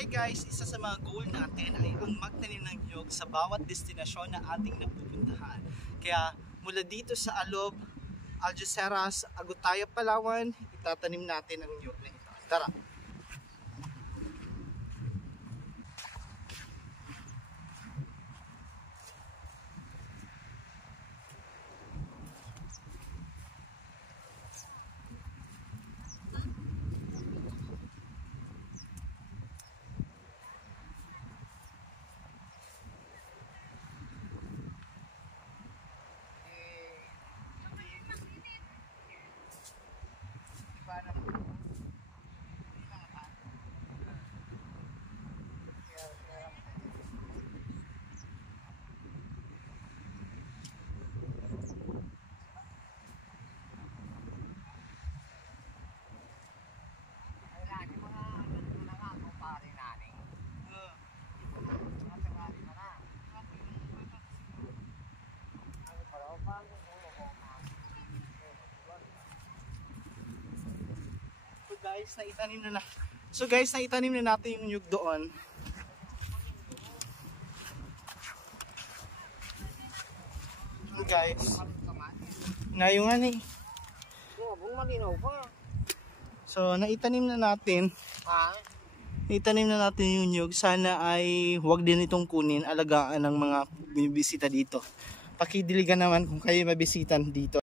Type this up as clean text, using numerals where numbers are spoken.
Hi guys, isa sa mga goal natin ay ang magtanim ng niyog sa bawat destinasyon na ating napupuntahan. Kaya mula dito sa Alob, Algeciras, Agutaya, Palawan, itatanim natin ang niyog na ito. Tara! So guys, naitanim na natin yung niyog doon. Guys, ngayungan eh. So naitanim na natin. Naitanim na natin yung niyog. Sana ay huwag din itong kunin, alagaan ng mga bumibisita dito. Pakidiligan naman kung kayo mabisitan dito.